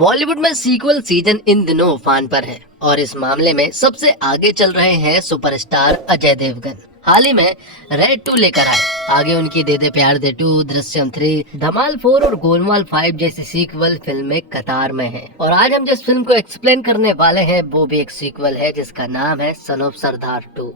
बॉलीवुड में sequel season in दिनों उफान पर है और इस मामले में सबसे आगे चल रहे हैं सुपरस्टार अजय देवगन। हाल ही में रेड 2 लेकर आए, आगे उनकी दे दे प्यार दे 2, दृश्यम 3, धमाल 4 और गोलमाल 5 जैसी सीक्वल फिल्में कतार में हैं। और आज हम जिस फिल्म को एक्सप्लेन करने वाले हैं वो भी एक सीक्वल है जिसका नाम है सन ऑफ सरदार 2।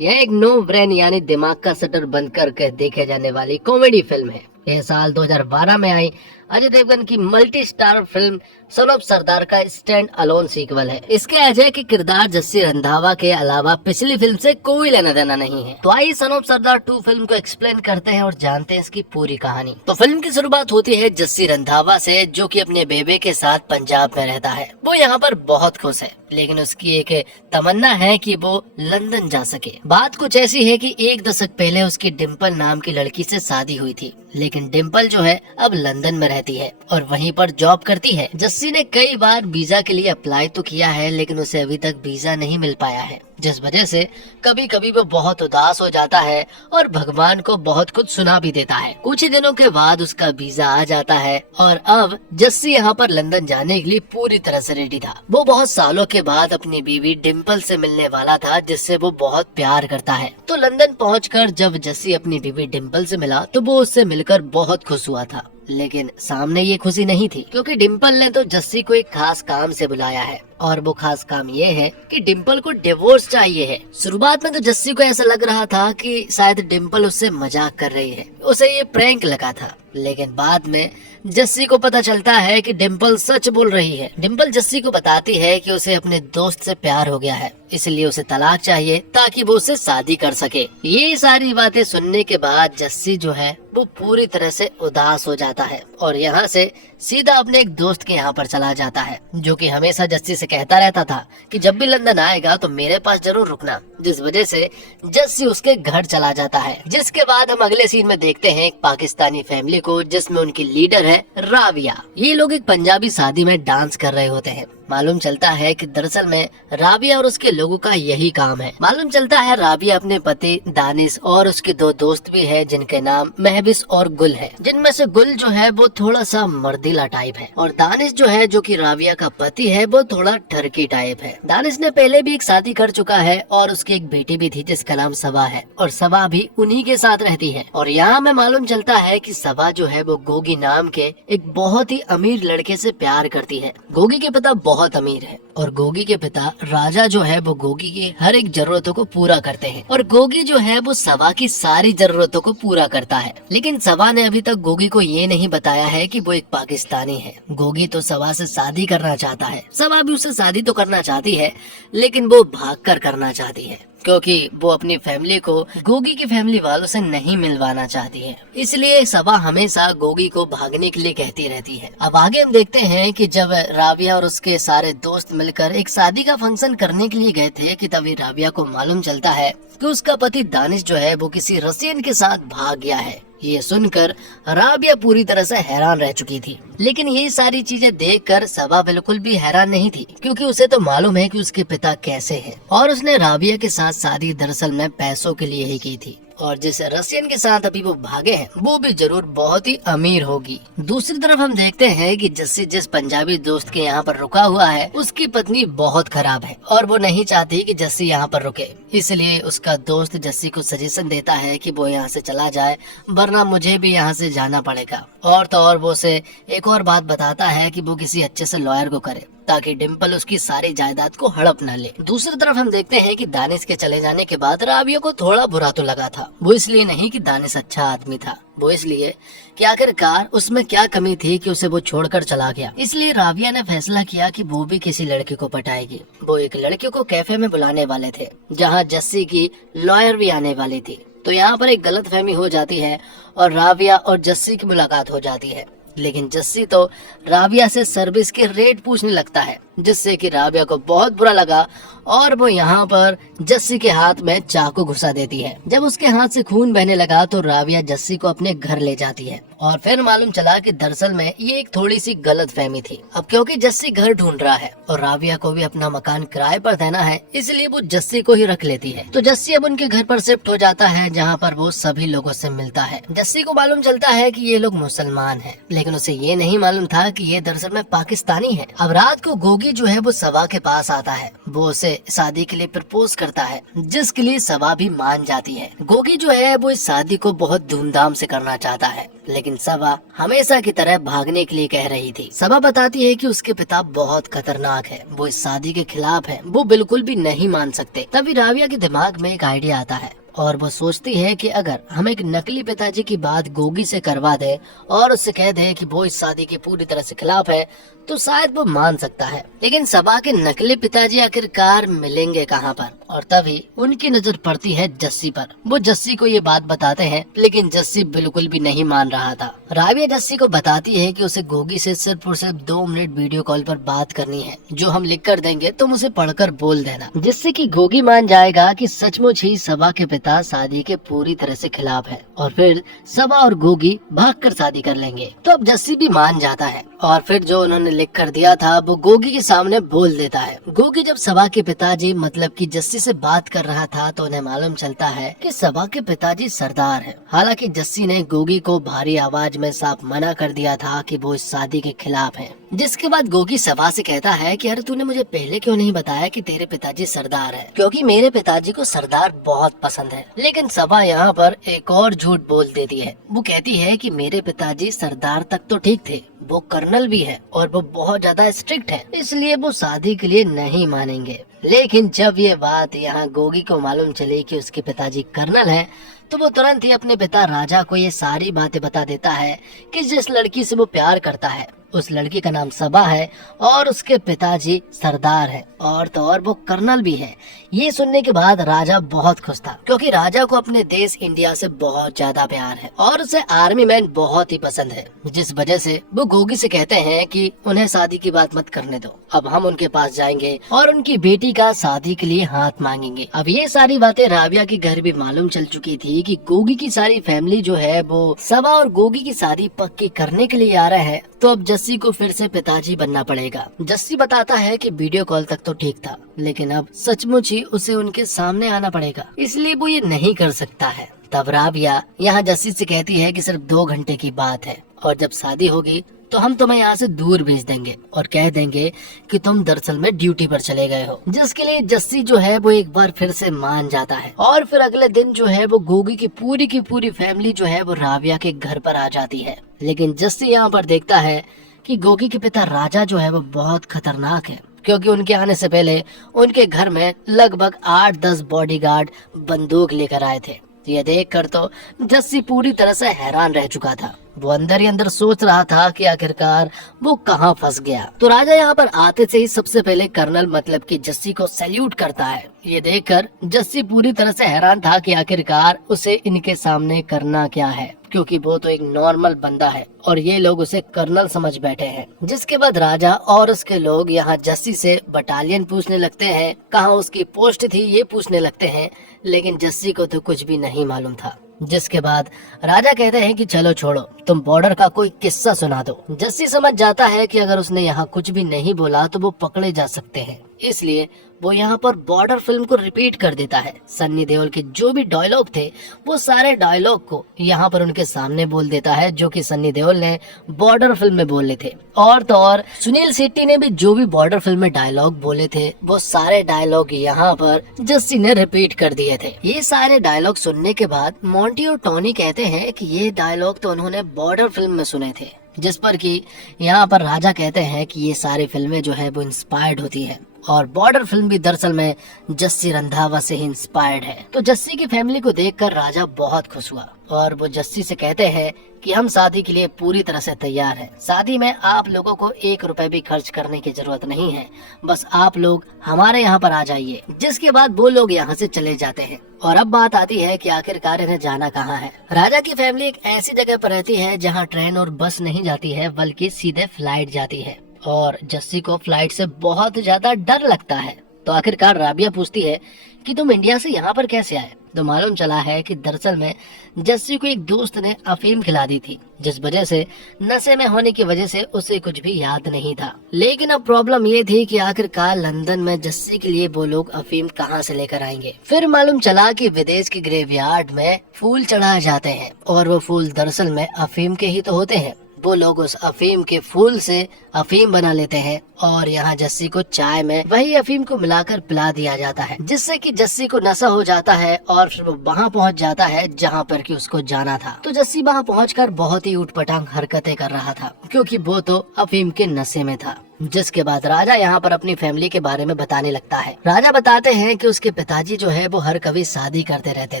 यह एक नो ब्रेन यानी दिमाग का शटर बंद करके देखे जाने वाली कॉमेडी फिल्म है। यह साल 2012 में आई अजय देवगन की multi star film Son of Sardaar का स्टैंड अलोन सीक्वल है। इसके अजय के किरदार जस्सी रंधावा के अलावा पिछली फिल्म से कोई लेना देना नहीं है। तो आइए सन ऑफ सरदार 2 फिल्म को एक्सप्लेन करते हैं और जानते हैं इसकी पूरी कहानी। तो फिल्म की शुरुआत होती है जस्सी रंधावा से, जो कि अपने बेबे के साथ पंजाब में रहता है। वो यहाँ पर बहुत खुश है, लेकिन उसकी एक तमन्ना है कि वो लंदन जा सके। बात कुछ ऐसी है कि 1 दशक पहले उसकी डिम्पल नाम की लड़की से शादी हुई थी, लेकिन डिम्पल जो है अब लंदन में रहती है और वहीं पर जॉब करती है। जस्सी ने कई बार वीजा के लिए अप्लाई तो किया है, लेकिन उसे अभी तक वीजा नहीं मिल पाया है, जिस वजह से कभी कभी वो बहुत उदास हो जाता है और भगवान को बहुत कुछ सुना भी देता है। कुछ ही दिनों के बाद उसका वीजा आ जाता है और अब जस्सी यहाँ पर लंदन जाने के लिए पूरी तरह से रेडी था। वो बहुत सालों के बाद अपनी बीवी डिम्पल से मिलने वाला था, जिससे वो बहुत प्यार करता है। तो लंदन पहुंचकर जब जस्सी अपनी बीवी डिम्पल से मिला तो वो उससे मिलकर बहुत खुश हुआ था, लेकिन सामने ये खुशी नहीं थी, क्योंकि डिम्पल ने तो जस्सी को एक खास काम से बुलाया है और वो खास काम ये है कि डिम्पल को डिवोर्स चाहिए है। शुरुआत में तो जस्सी को ऐसा लग रहा था कि शायद डिम्पल उससे मजाक कर रही है, उसे ये प्रैंक लगा था, लेकिन बाद में जस्सी को पता चलता है कि डिम्पल सच बोल रही है। डिम्पल जस्सी को बताती है कि उसे अपने दोस्त से प्यार हो गया है, इसलिए उसे तलाक चाहिए ताकि वो उससे शादी कर सके। ये सारी बातें सुनने के बाद जस्सी जो है वो पूरी तरह से उदास हो जाता है और यहाँ से सीधा अपने एक दोस्त के यहाँ पर चला जाता है, जो कि हमेशा जस्सी से कहता रहता था कि जब भी लंदन आएगा तो मेरे पास जरूर रुकना, जिस वजह से जस्सी उसके घर चला जाता है। जिसके बाद हम अगले सीन में देखते हैं एक पाकिस्तानी फैमिली को, जिसमें उनकी लीडर है राबिया। ये लोग एक पंजाबी शादी में डांस कर रहे होते हैं। मालूम चलता है कि दरअसल में राबिया और उसके लोगों का यही काम है। मालूम चलता है राबिया अपने पति दानिश और उसके 2 दोस्त भी है, जिनके नाम महबिस और गुल है। जिनमें से गुल जो है वो थोड़ा सा मर्दीला टाइप है और दानिश जो है, जो कि राबिया का पति है, वो थोड़ा ठरकी टाइप है। दानिश ने पहले भी एक शादी कर चुका है और उसकी एक बेटी भी थी जिसका नाम सबा है, और सबा भी उन्हीं के साथ रहती है। और यहाँ में मालूम चलता है कि सबा जो है वो गोगी नाम के एक बहुत ही अमीर लड़के से प्यार करती है। गोगी के पिता बहुत अमीर है और गोगी के पिता राजा जो है वो गोगी की हर एक जरूरतों को पूरा करते हैं और गोगी जो है वो सबा की सारी जरूरतों को पूरा करता है। लेकिन सबा ने अभी तक गोगी को ये नहीं बताया है कि वो एक पाकिस्तानी है। गोगी तो सबा से शादी करना चाहता है, सबा भी उससे शादी तो करना चाहती है, लेकिन वो भागकर करना चाहती है, क्योंकि वो अपनी फैमिली को गोगी की फैमिली वालों से नहीं मिलवाना चाहती है। इसलिए सबा हमेशा गोगी को भागने के लिए कहती रहती है। अब आगे हम देखते हैं कि जब राबिया और उसके सारे दोस्त मिलकर एक शादी का फंक्शन करने के लिए गए थे कि तभी राबिया को मालूम चलता है कि उसका पति दानिश जो है वो किसी रसियन के साथ भाग गया है। ये सुनकर राबिया पूरी तरह से हैरान रह चुकी थी, लेकिन ये सारी चीजें देखकर सबा बिल्कुल भी हैरान नहीं थी, क्योंकि उसे तो मालूम है कि उसके पिता कैसे हैं और उसने राबिया के साथ शादी दरअसल में पैसों के लिए ही की थी। और जिस रसियन के साथ अभी वो भागे हैं वो भी जरूर बहुत ही अमीर होगी। दूसरी तरफ हम देखते हैं कि जस्सी जिस पंजाबी दोस्त के यहाँ पर रुका हुआ है उसकी पत्नी बहुत खराब है और वो नहीं चाहती कि जस्सी यहाँ पर रुके, इसलिए उसका दोस्त जस्सी को सजेशन देता है कि वो यहाँ से चला जाए, वरना मुझे भी यहाँ से जाना पड़ेगा। और तो और वो उसे एक और बात बताता है कि वो किसी अच्छे से लॉयर को करे ताकि डिम्पल उसकी सारी जायदाद को हड़प न ले। दूसरी तरफ हम देखते हैं कि दानिश के चले जाने के बाद राबिया को थोड़ा बुरा तो लगा था। वो इसलिए नहीं कि दानिश अच्छा आदमी था, वो इसलिए कि आखिरकार उसमें क्या कमी थी कि उसे वो छोड़कर चला गया। इसलिए राबिया ने फैसला किया कि वो भी किसी लड़की को पटाएगी। वो एक लड़की को कैफे में बुलाने वाले थे, जहाँ जस्सी की लॉयर भी आने वाली थी। तो यहाँ पर एक गलतफहमी हो जाती है और राबिया और जस्सी की मुलाकात हो जाती है, लेकिन जस्सी तो राबिया से सर्विस के रेट पूछने लगता है जिससे कि राबिया को बहुत बुरा लगा और वो यहाँ पर जस्सी के हाथ में चाकू घुसा देती है। जब उसके हाथ से खून बहने लगा तो राबिया जस्सी को अपने घर ले जाती है और फिर मालूम चला कि दरअसल में ये एक थोड़ी सी गलत फहमी थी। अब क्योंकि जस्सी घर ढूंढ रहा है और राबिया को भी अपना मकान किराए पर देना है, इसलिए वो जस्सी को ही रख लेती है। तो जस्सी अब उनके घर पर शिफ्ट हो जाता है, जहाँ पर वो सभी लोगों से मिलता है। जस्सी को मालूम चलता है कि ये लोग मुसलमान हैं, लेकिन उसे ये नहीं मालूम था कि ये दरअसल में पाकिस्तानी है। अब रात को गोगी जो है वो सबा के पास आता है, वो उसे शादी के लिए प्रपोज करता है, जिसके लिए सबा भी मान जाती है। गोगी जो है वो इस शादी को बहुत धूमधाम से करना चाहता है, लेकिन सबा हमेशा की तरह भागने के लिए कह रही थी। सबा बताती है कि उसके पिता बहुत खतरनाक है, वो इस शादी के खिलाफ है, वो बिल्कुल भी नहीं मान सकते। तभी राबिया के दिमाग में एक आइडिया आता है और वो सोचती है कि अगर हम एक नकली पिताजी की बात गोगी से करवा दे और उससे कह दे कि वो इस शादी के पूरी तरह से खिलाफ है, तो शायद वो मान सकता है। लेकिन सबा के नकली पिताजी आखिरकार मिलेंगे कहाँ पर? और तभी उनकी नजर पड़ती है जस्सी पर। वो जस्सी को ये बात बताते हैं, लेकिन जस्सी बिल्कुल भी नहीं मान रहा था। राबिया जस्सी को बताती है कि उसे गोगी से सिर्फ और सिर्फ 2 मिनट वीडियो कॉल पर बात करनी है, जो हम लिख कर देंगे, तुम उसे पढ़कर बोल देना, जिससे कि गोगी मान जाएगा कि सचमुच ही सबा के पिता शादी के पूरी तरह से खिलाफ है और फिर सबा और गोगी भागकर शादी कर लेंगे। तो अब जस्सी भी मान जाता है और फिर जो उन्होंने लिख कर दिया था वो गोगी के सामने बोल देता है। गोगी जब सबा के पिताजी मतलब कि जस्सी से बात कर रहा था तो उन्हें मालूम चलता है कि सबा के पिताजी सरदार है। हालांकि जस्सी ने गोगी को भारी आवाज में साफ मना कर दिया था कि वो इस शादी के खिलाफ है। जिसके बाद गोगी सबा से कहता है कि अरे तूने मुझे पहले क्यों नहीं बताया कि तेरे पिताजी सरदार है, क्योंकि मेरे पिताजी को सरदार बहुत पसंद है। लेकिन सबा यहाँ पर एक और झूठ बोल देती है। वो कहती है कि मेरे पिताजी सरदार तक तो ठीक थे, वो कर्नल भी है और वो बहुत ज्यादा स्ट्रिक्ट है, इसलिए वो शादी के लिए नहीं मानेंगे। लेकिन जब ये बात यहाँ गोगी को मालूम चली कि उसके पिताजी कर्नल हैं, तो वो तुरंत ही अपने पिता राजा को ये सारी बातें बता देता है कि जिस लड़की से वो प्यार करता है उस लड़की का नाम सबा है और उसके पिताजी सरदार है और तो और वो कर्नल भी है। ये सुनने के बाद राजा बहुत खुश था, क्योंकि राजा को अपने देश इंडिया से बहुत ज्यादा प्यार है और उसे आर्मी मैन बहुत ही पसंद है, जिस वजह से वो गोगी से कहते हैं कि उन्हें शादी की बात मत करने दो, अब हम उनके पास जाएंगे और उनकी बेटी का शादी के लिए हाथ मांगेंगे। अब ये सारी बातें राबिया के घर भी मालूम चल चुकी थी कि गोगी की सारी फैमिली जो है वो सबा और गोगी की शादी पक्की करने के लिए आ रहे हैं। तो अब जस्सी को फिर से पिताजी बनना पड़ेगा। जस्सी बताता है कि वीडियो कॉल तक तो ठीक था, लेकिन अब सचमुच ही उसे उनके सामने आना पड़ेगा, इसलिए वो ये नहीं कर सकता है। तब राबिया यहाँ जस्सी से कहती है कि सिर्फ 2 घंटे की बात है और जब शादी होगी तो हम तुम्हें यहाँ से दूर भेज देंगे और कह देंगे कि तुम दरअसल में ड्यूटी पर चले गए हो। जिसके लिए जस्सी जो है वो एक बार फिर से मान जाता है और फिर अगले दिन जो है वो गोगी की पूरी फैमिली जो है वो राबिया के घर पर आ जाती है। लेकिन जस्सी यहाँ पर देखता है कि गोगी के पिता राजा जो है वो बहुत खतरनाक है, क्योंकि उनके आने से पहले उनके घर में लगभग 8-10 बॉडीगार्ड बंदूक लेकर आए थे। ये देखकर तो जस्सी पूरी तरह से हैरान रह चुका था। वो अंदर ही अंदर सोच रहा था कि आखिरकार वो कहाँ फंस गया। तो राजा यहाँ पर आते से ही सबसे पहले कर्नल मतलब कि जस्सी को सैल्यूट करता है। ये देखकर जस्सी पूरी तरह से हैरान था कि आखिरकार उसे इनके सामने करना क्या है, क्योंकि वो तो एक नॉर्मल बंदा है और ये लोग उसे कर्नल समझ बैठे हैं। जिसके बाद राजा और उसके लोग यहाँ जस्सी से बटालियन पूछने लगते हैं, कहाँ उसकी पोस्ट थी ये पूछने लगते हैं, लेकिन जस्सी को तो कुछ भी नहीं मालूम था। जिसके बाद राजा कहते हैं कि चलो छोड़ो, तुम बॉर्डर का कोई किस्सा सुना दो। जस्सी समझ जाता है कि अगर उसने यहाँ कुछ भी नहीं बोला तो वो पकड़े जा सकते हैं, इसलिए वो यहाँ पर बॉर्डर फिल्म को रिपीट कर देता है। सन्नी देओल के जो भी डायलॉग थे वो सारे डायलॉग को यहाँ पर उनके सामने बोल देता है, जो कि सन्नी देओल ने बॉर्डर फिल्म में बोले थे। और तो और सुनील शेट्टी ने भी जो भी बॉर्डर फिल्म में डायलॉग बोले थे वो सारे डायलॉग यहाँ पर जस्सी ने रिपीट कर दिए थे। ये सारे डायलॉग सुनने के बाद मोंटी और टॉनी कहते हैं कि ये डायलॉग तो उन्होंने बॉर्डर फिल्म में सुने थे, जिस पर कि यहाँ पर राजा कहते हैं कि ये सारी फिल्में जो है वो इंस्पायर्ड होती है और बॉर्डर फिल्म भी दरअसल में जस्सी रंधावा से ही इंस्पायर्ड है। तो जस्सी की फैमिली को देखकर राजा बहुत खुश हुआ और वो जस्सी से कहते हैं कि हम शादी के लिए पूरी तरह से तैयार हैं। शादी में आप लोगों को 1 रुपए भी खर्च करने की जरूरत नहीं है, बस आप लोग हमारे यहाँ पर आ जाइए। जिसके बाद वो लोग यहाँ से चले जाते हैं। और अब बात आती है कि आखिरकार इन्हें जाना कहाँ है। राजा की फैमिली एक ऐसी जगह पर रहती है जहाँ ट्रेन और बस नहीं जाती है, बल्कि सीधे फ्लाइट जाती है और जस्सी को फ्लाइट से बहुत ज्यादा डर लगता है। तो आखिरकार राबिया पूछती है कि तुम इंडिया से यहाँ पर कैसे आए। तो मालूम चला है कि दरअसल में जस्सी को एक दोस्त ने अफीम खिला दी थी, जिस वजह से नशे में होने की वजह से उसे कुछ भी याद नहीं था। लेकिन अब प्रॉब्लम ये थी कि आखिरकार लंदन में जस्सी के लिए वो लोग अफीम कहाँ से लेकर आएंगे। फिर मालूम चला कि विदेश के ग्रेवयार्ड में फूल चढ़ाए जाते हैं और वो फूल दरअसल में अफीम के ही तो होते हैं। वो लोग उस अफीम के फूल से अफीम बना लेते हैं और यहाँ जस्सी को चाय में वही अफीम को मिलाकर पिला दिया जाता है, जिससे कि जस्सी को नशा हो जाता है और फिर वो वहाँ पहुँच जाता है जहाँ पर कि उसको जाना था। तो जस्सी वहाँ पहुँचकर बहुत ही ऊटपटांग हरकतें कर रहा था, क्योंकि वो तो अफीम के नशे में था। जिसके बाद राजा यहाँ पर अपनी फैमिली के बारे में बताने लगता है। राजा बताते हैं कि उसके पिताजी जो है वो हर कभी शादी करते रहते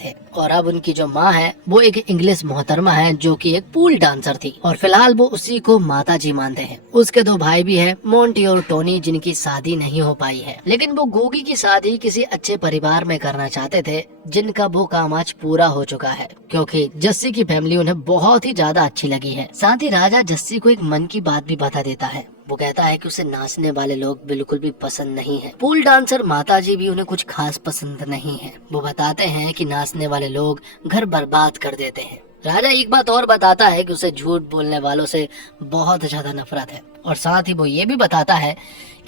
थे और अब उनकी जो माँ है वो एक इंग्लिश मोहतरमा है जो कि एक पूल डांसर थी और फिलहाल वो उसी को माता जी मानते हैं। उसके दो भाई भी हैं, मोंटी और टोनी, जिनकी शादी नहीं हो पाई है, लेकिन वो गोगी की शादी किसी अच्छे परिवार में करना चाहते थे, जिनका वो काम आज पूरा हो चुका है, क्योंकि जस्सी की फैमिली उन्हें बहुत ही ज्यादा अच्छी लगी है। साथ ही राजा जस्सी को एक मन की बात भी बता देता है। वो कहता है कि उसे नाचने वाले लोग बिल्कुल भी पसंद नहीं है। पूल डांसर माताजी भी उन्हें कुछ खास पसंद नहीं है। वो बताते हैं कि नाचने वाले लोग घर बर्बाद कर देते हैं। राजा एक बात और बताता है कि उसे झूठ बोलने वालों से बहुत ज्यादा नफरत है और साथ ही वो ये भी बताता है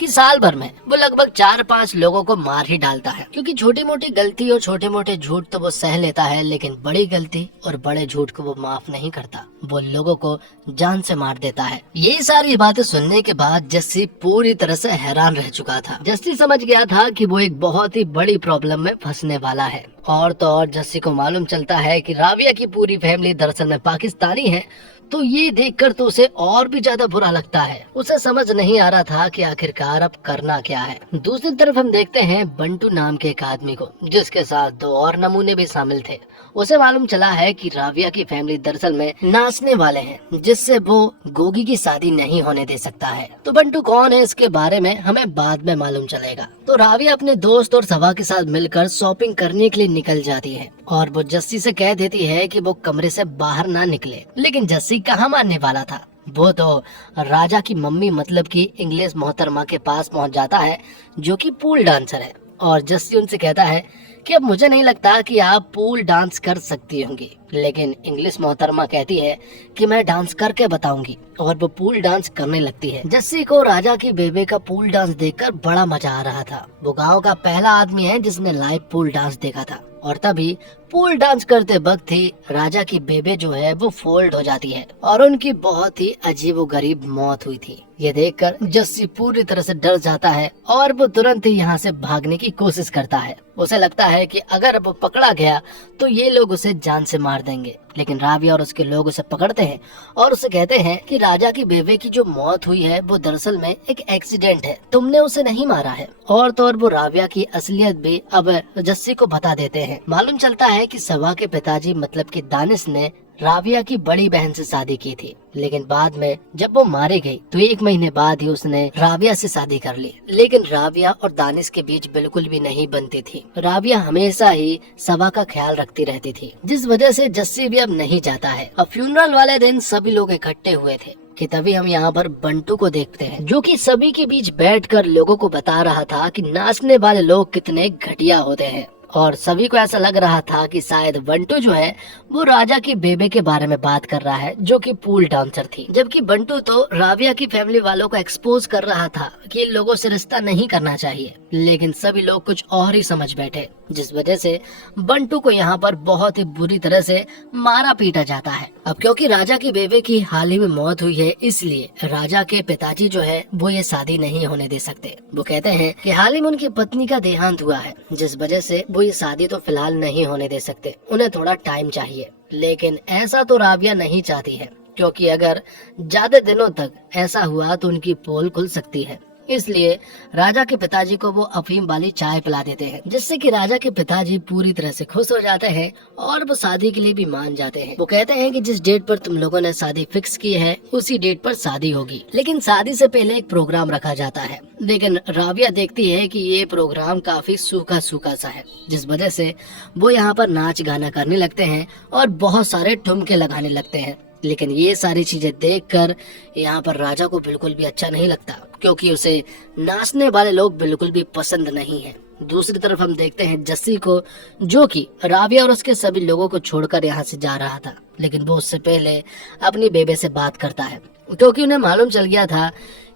कि साल भर में वो लगभग 4-5 लोगों को मार ही डालता है, क्योंकि छोटी मोटी गलती और छोटे मोटे झूठ तो वो सह लेता है, लेकिन बड़ी गलती और बड़े झूठ को वो माफ नहीं करता। वो लोगों को जान से मार देता है। ये सारी बातें सुनने के बाद जस्सी पूरी तरह से हैरान रह चुका था। जस्सी समझ गया था कि वो एक बहुत ही बड़ी प्रॉब्लम में फंसने वाला है। और तो और जस्सी को मालूम चलता है कि राबिया की पूरी फैमिली दरअसल में पाकिस्तानी है। तो ये देखकर तो उसे और भी ज्यादा बुरा लगता है। उसे समझ नहीं आ रहा था कि आखिरकार अब करना क्या है। दूसरी तरफ हम देखते हैं बंटू नाम के एक आदमी को, जिसके साथ 2 और नमूने भी शामिल थे। उसे मालूम चला है कि राबिया की फैमिली दरअसल में नाचने वाले हैं, जिससे वो गोगी की शादी नहीं होने दे सकता है। तो बंटू कौन है इसके बारे में हमें बाद में मालूम चलेगा। तो राबिया अपने दोस्त और सभा के साथ मिलकर शॉपिंग करने के लिए निकल जाती है और वो जस्सी से कह देती है कि वो कमरे से बाहर ना निकले, लेकिन जस्सी कहाँ मानने वाला था। वो तो राजा की मम्मी मतलब की इंग्लिश मोहतरमा के पास पहुंच जाता है, जो कि पूल डांसर है, और जस्सी उनसे कहता है कि अब मुझे नहीं लगता कि आप पूल डांस कर सकती होंगी, लेकिन इंग्लिश मोहतरमा कहती है कि मैं डांस करके बताऊंगी, और वो पूल डांस करने लगती है। जस्सी को राजा की बेबे का पूल डांस देखकर बड़ा मजा आ रहा था। वो गांव का पहला आदमी है जिसने लाइव पूल डांस देखा था, और तभी पूल डांस करते वक्त ही राजा की बेबे जो है वो फोल्ड हो जाती है और उनकी बहुत ही अजीबोगरीब मौत हुई थी। ये देखकर जस्सी पूरी तरह से डर जाता है और वो तुरंत ही यहाँ से भागने की कोशिश करता है। उसे लगता है कि अगर वो पकड़ा गया तो ये लोग उसे जान से मार देंगे, लेकिन राबिया और उसके लोग उसे पकड़ते हैं और उसे कहते हैं कि राजा की बेबे की जो मौत हुई है वो दरअसल में एक एक्सीडेंट है, तुमने उसे नहीं मारा है। और तो और वो राबिया की असलियत भी अब जस्सी को बता देते हैं। मालूम चलता है कि सभा के पिताजी मतलब कि दानिश ने राबिया की बड़ी बहन से शादी की थी, लेकिन बाद में जब वो मारी गई तो 1 महीने बाद ही उसने राबिया से शादी कर ली। लेकिन राबिया और दानिश के बीच बिल्कुल भी नहीं बनती थी। राबिया हमेशा ही सभा का ख्याल रखती रहती थी, जिस वजह से जस्सी भी अब नहीं जाता है। अब फ्यूनरल वाले दिन सभी लोग इकट्ठे हुए थे कि तभी हम यहाँ पर बंटू को देखते हैं, जो कि सभी के बीच बैठकर लोगों को बता रहा था कि नाचने वाले लोग कितने घटिया होते हैं। और सभी को ऐसा लग रहा था कि शायद बंटू जो है वो राजा की बेबे के बारे में बात कर रहा है, जो कि पूल डांसर थी, जबकि बंटू तो राबिया की फैमिली वालों को एक्सपोज कर रहा था कि इन लोगों से रिश्ता नहीं करना चाहिए। लेकिन सभी लोग कुछ और ही समझ बैठे, जिस वजह से बंटू को यहाँ पर बहुत ही बुरी तरह से मारा पीटा जाता है। अब क्योंकि राजा की बेबे की हाल ही में मौत हुई है, इसलिए राजा के पिताजी जो है वो ये शादी नहीं होने दे सकते। वो कहते हैं कि हाल ही में उनकी पत्नी का देहांत हुआ है, जिस वजह से वो ये शादी तो फिलहाल नहीं होने दे सकते, उन्हें थोड़ा टाइम चाहिए। लेकिन ऐसा तो राबिया नहीं चाहती है, क्योंकि अगर ज्यादा दिनों तक ऐसा हुआ तो उनकी पोल खुल सकती है। इसलिए राजा के पिताजी को वो अफीम वाली चाय पिला देते हैं, जिससे कि राजा के पिताजी पूरी तरह से खुश हो जाते हैं और वो शादी के लिए भी मान जाते हैं। वो कहते हैं कि जिस डेट पर तुम लोगों ने शादी फिक्स की है उसी डेट पर शादी होगी, लेकिन शादी से पहले एक प्रोग्राम रखा जाता है। लेकिन राबिया देखती है कि ये प्रोग्राम काफी सूखा सूखा सा है, जिस वजह से वो यहाँ पर नाच गाना करने लगते हैं और बहुत सारे ठुमके लगाने लगते हैं। लेकिन ये सारी चीजें देखकर यहाँ पर राजा को बिल्कुल भी अच्छा नहीं लगता, क्योंकि उसे नाचने वाले लोग बिल्कुल भी पसंद नहीं है। दूसरी तरफ हम देखते हैं जस्सी को, जो कि राबिया और उसके सभी लोगों को छोड़कर यहाँ से जा रहा था, लेकिन वो उससे पहले अपनी बेबे से बात करता है, क्योंकि उन्हें मालूम चल गया था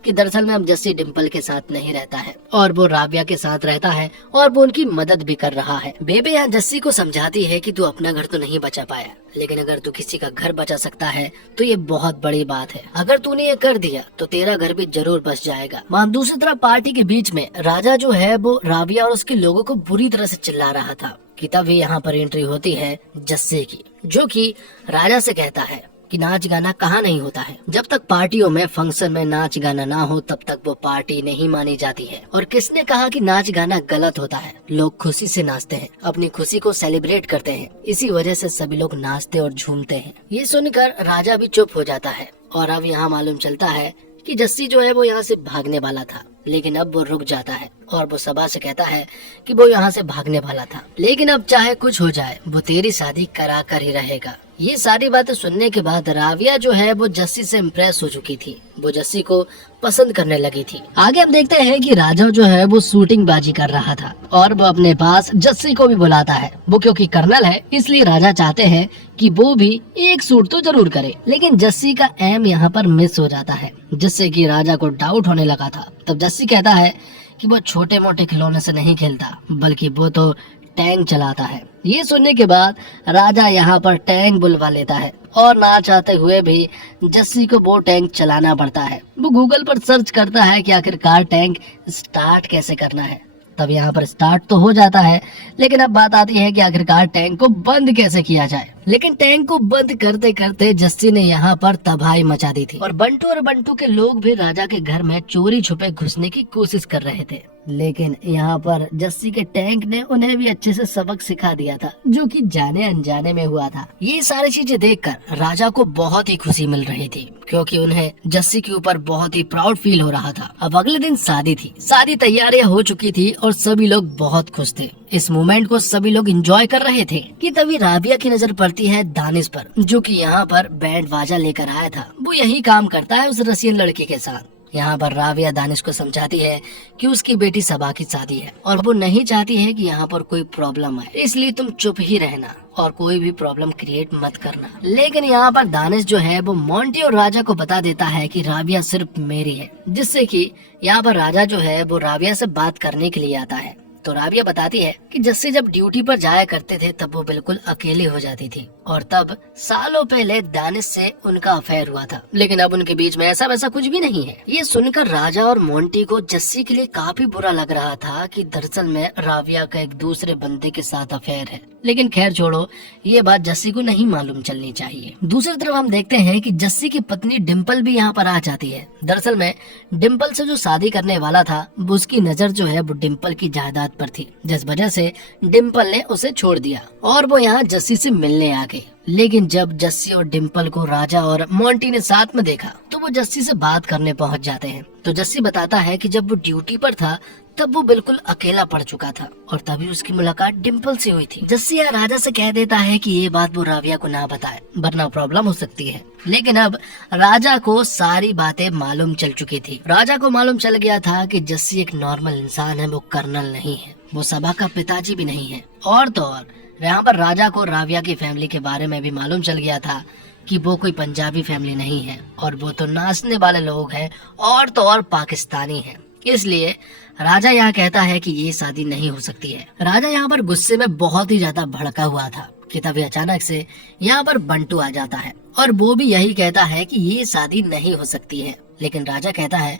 कि दरअसल में अब जस्सी डिम्पल के साथ नहीं रहता है और वो राबिया के साथ रहता है और वो उनकी मदद भी कर रहा है। बेबे यहाँ जस्सी को समझाती है कि तू अपना घर तो नहीं बचा पाया, लेकिन अगर तू किसी का घर बचा सकता है तो ये बहुत बड़ी बात है। अगर तूने ये कर दिया तो तेरा घर भी जरूर बच जाएगा। वहाँ दूसरी तरफ पार्टी के बीच में राजा जो है वो राबिया और उसके लोगों को बुरी तरह से चिल्ला रहा था कि तभी यहाँ पर एंट्री होती है जस्सी की, जो कि राजा से कहता है कि नाच गाना कहाँ नहीं होता है। जब तक पार्टियों में फंक्शन में नाच गाना ना हो तब तक वो पार्टी नहीं मानी जाती है। और किसने कहा कि नाच गाना गलत होता है? लोग खुशी से नाचते हैं, अपनी खुशी को सेलिब्रेट करते हैं, इसी वजह से सभी लोग नाचते और झूमते हैं। ये सुनकर राजा भी चुप हो जाता है और अब यहाँ मालूम चलता है कि जस्सी जो है वो यहाँ से भागने वाला था, लेकिन अब वो रुक जाता है और वो सभा से कहता है कि वो यहाँ से भागने वाला था, लेकिन अब चाहे कुछ हो जाए वो तेरी शादी करा कर ही रहेगा। ये सारी बातें सुनने के बाद राबिया जो है वो जस्सी से इम्प्रेस हो चुकी थी, वो जस्सी को पसंद करने लगी थी। आगे हम देखते हैं कि राजा जो है वो शूटिंग बाजी कर रहा था और वो अपने पास जस्सी को भी बुलाता है। वो क्योंकि कर्नल है इसलिए राजा चाहते हैं कि वो भी एक शूट तो जरूर करे, लेकिन जस्सी का एम यहाँ पर मिस हो जाता है, जिससे कि राजा को डाउट होने लगा था। तब जस्सी कहता है कि वो छोटे मोटे खिलौने से नहीं खेलता, बल्कि वो तो टैंक चलाता है। ये सुनने के बाद राजा यहाँ पर टैंक बुलवा लेता है और ना चाहते हुए भी जस्सी को वो टैंक चलाना पड़ता है। वो गूगल पर सर्च करता है कि आखिरकार टैंक स्टार्ट कैसे करना है। तब यहाँ पर स्टार्ट तो हो जाता है, लेकिन अब बात आती है कि आखिरकार टैंक को बंद कैसे किया जाए। लेकिन टैंक को बंद करते करते जस्सी ने यहाँ पर तबाही मचा दी थी और बंटू के लोग भी राजा के घर में चोरी छुपे घुसने की कोशिश कर रहे थे। लेकिन यहाँ पर जस्सी के टैंक ने उन्हें भी अच्छे से सबक सिखा दिया था, जो कि जाने अनजाने में हुआ था। ये सारी चीजें देखकर राजा को बहुत ही खुशी मिल रही थी, क्योंकि उन्हें जस्सी के ऊपर बहुत ही प्राउड फील हो रहा था। अब अगले दिन शादी थी, शादी तैयारियां हो चुकी थी और सभी लोग बहुत खुश थे। इस मोमेंट को सभी लोग एंजॉय कर रहे थे कि तभी राबिया की नजर पड़ती है दानिश पर, जो कि यहाँ पर बैंड बाजा लेकर आया था। वो यही काम करता है उस रसियन लड़की के साथ। यहाँ पर राबिया दानिश को समझाती है कि उसकी बेटी सबा की शादी है और वो नहीं चाहती है कि यहाँ पर कोई प्रॉब्लम आए, इसलिए तुम चुप ही रहना और कोई भी प्रॉब्लम क्रिएट मत करना। लेकिन यहाँ पर दानिश जो है वो मोंटी और राजा को बता देता है कि राबिया सिर्फ मेरी है, जिससे कि यहाँ पर राजा जो है वो राबिया से बात करने के लिए आता है। तो राबिया बताती है कि जस्सी जब ड्यूटी पर जाया करते थे तब वो बिल्कुल अकेली हो जाती थी और तब सालों पहले दानिश से उनका अफेयर हुआ था, लेकिन अब उनके बीच में ऐसा वैसा कुछ भी नहीं है। ये सुनकर राजा और मोंटी को जस्सी के लिए काफी बुरा लग रहा था कि दरअसल में राबिया का एक दूसरे बंदे के साथ अफेयर है, लेकिन खैर छोड़ो, ये बात जस्सी को नहीं मालूम चलनी चाहिए। दूसरी तरफ हम देखते हैं कि जस्सी की पत्नी डिम्पल भी यहाँ पर आ जाती है। दरअसल में डिम्पल से जो शादी करने वाला था उसकी नजर जो है वो डिम्पल की जायदाद पर थी, जिस वजह से डिम्पल ने उसे छोड़ दिया और वो यहाँ जस्सी से मिलने आ गई। लेकिन जब जस्सी और डिम्पल को राजा और मोंटी ने साथ में देखा तो वो जस्सी से बात करने पहुंच जाते हैं। तो जस्सी बताता है कि जब वो ड्यूटी पर था तब वो बिल्कुल अकेला पड़ चुका था और तभी उसकी मुलाकात डिम्पल से हुई थी। जस्सी या राजा से कह देता है कि ये बात वो राबिया को ना बताए, वरना प्रॉब्लम हो सकती है। लेकिन अब राजा को सारी बातें मालूम चल चुकी थी। राजा को मालूम चल गया था कि जस्सी एक नॉर्मल इंसान है, वो कर्नल नहीं है, वो सभा का पिताजी भी नहीं है। और तो और यहाँ पर राजा को राबिया की फैमिली के बारे में भी मालूम चल गया था कि वो कोई पंजाबी फैमिली नहीं है और वो तो नाचने वाले लोग हैं और तो और पाकिस्तानी है। इसलिए राजा यहाँ कहता है कि ये शादी नहीं हो सकती है। राजा यहाँ पर गुस्से में बहुत ही ज्यादा भड़का हुआ था कि तभी अचानक से यहाँ पर बंटू आ जाता है और वो भी यही कहता है कि ये शादी नहीं हो सकती है। लेकिन राजा कहता है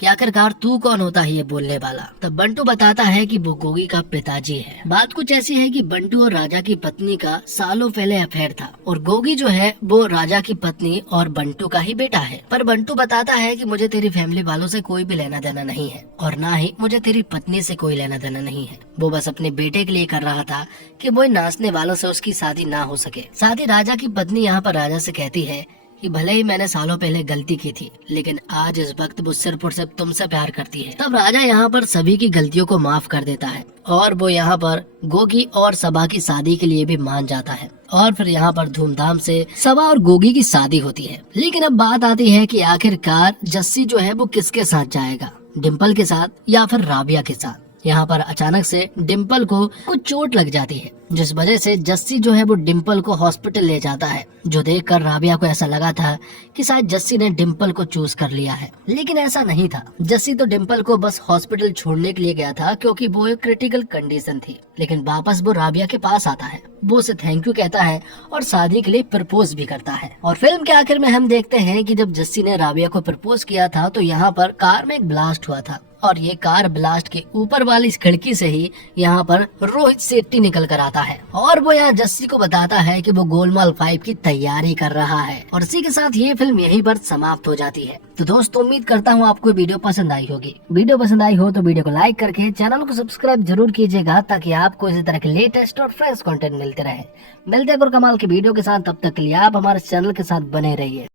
कि आखिरकार तू कौन होता है ये बोलने वाला। तब बंटू बताता है कि वो गोगी का पिताजी है। बात कुछ ऐसी है कि बंटू और राजा की पत्नी का सालों पहले अफेयर था और गोगी जो है वो राजा की पत्नी और बंटू का ही बेटा है। पर बंटू बताता है कि मुझे तेरी फैमिली वालों से कोई भी लेना देना नहीं है और ना ही मुझे तेरी पत्नी से कोई लेना देना नहीं है। वो बस अपने बेटे के लिए कर रहा था कि वो नाचने वालों से उसकी शादी ना हो सके। साथ ही राजा की पत्नी यहाँ पर राजा से कहती है कि भले ही मैंने सालों पहले गलती की थी, लेकिन आज इस वक्त वो सिर्फ और सिर्फ तुमसे प्यार करती है। तब राजा यहाँ पर सभी की गलतियों को माफ कर देता है और वो यहाँ पर गोगी और सबा की शादी के लिए भी मान जाता है और फिर यहाँ पर धूमधाम से सबा और गोगी की शादी होती है। लेकिन अब बात आती है कि आखिरकार जस्सी जो है वो किसके साथ जाएगा, डिम्पल के साथ या फिर राबिया के साथ। यहाँ पर अचानक से डिम्पल को कुछ चोट लग जाती है, जिस वजह से जस्सी जो है वो डिम्पल को हॉस्पिटल ले जाता है, जो देखकर राबिया को ऐसा लगा था कि शायद जस्सी ने डिम्पल को चूज कर लिया है, लेकिन ऐसा नहीं था। जस्सी तो डिम्पल को बस हॉस्पिटल छोड़ने के लिए गया था क्योंकि वो एक क्रिटिकल कंडीशन थी, लेकिन वापस वो राबिया के पास आता है, वो उसे थैंक यू कहता है और शादी के लिए प्रपोज भी करता है। और फिल्म के आखिर में हम देखते हैं कि जब जस्सी ने राबिया को प्रपोज किया था तो यहाँ पर कार में एक ब्लास्ट हुआ था और ये कार ब्लास्ट के ऊपर वाली खिड़की से ही यहाँ पर रोहित शेट्टी निकल कर आता है और वो यहाँ जस्सी को बताता है कि वो गोलमाल 5 की तैयारी कर रहा है। और इसी के साथ ये फिल्म यहीं पर समाप्त हो जाती है। तो दोस्तों उम्मीद करता हूँ आपको वीडियो पसंद आई होगी। वीडियो पसंद आई हो तो वीडियो को लाइक करके चैनल को सब्सक्राइब जरूर कीजिएगा ताकि आपको इसी तरह के लेटेस्ट और फ्रेश कंटेंट मिलते रहे। मिलते हैं और कमाल की वीडियो के साथ, तब तक के लिए आप हमारे चैनल के साथ बने रहिए।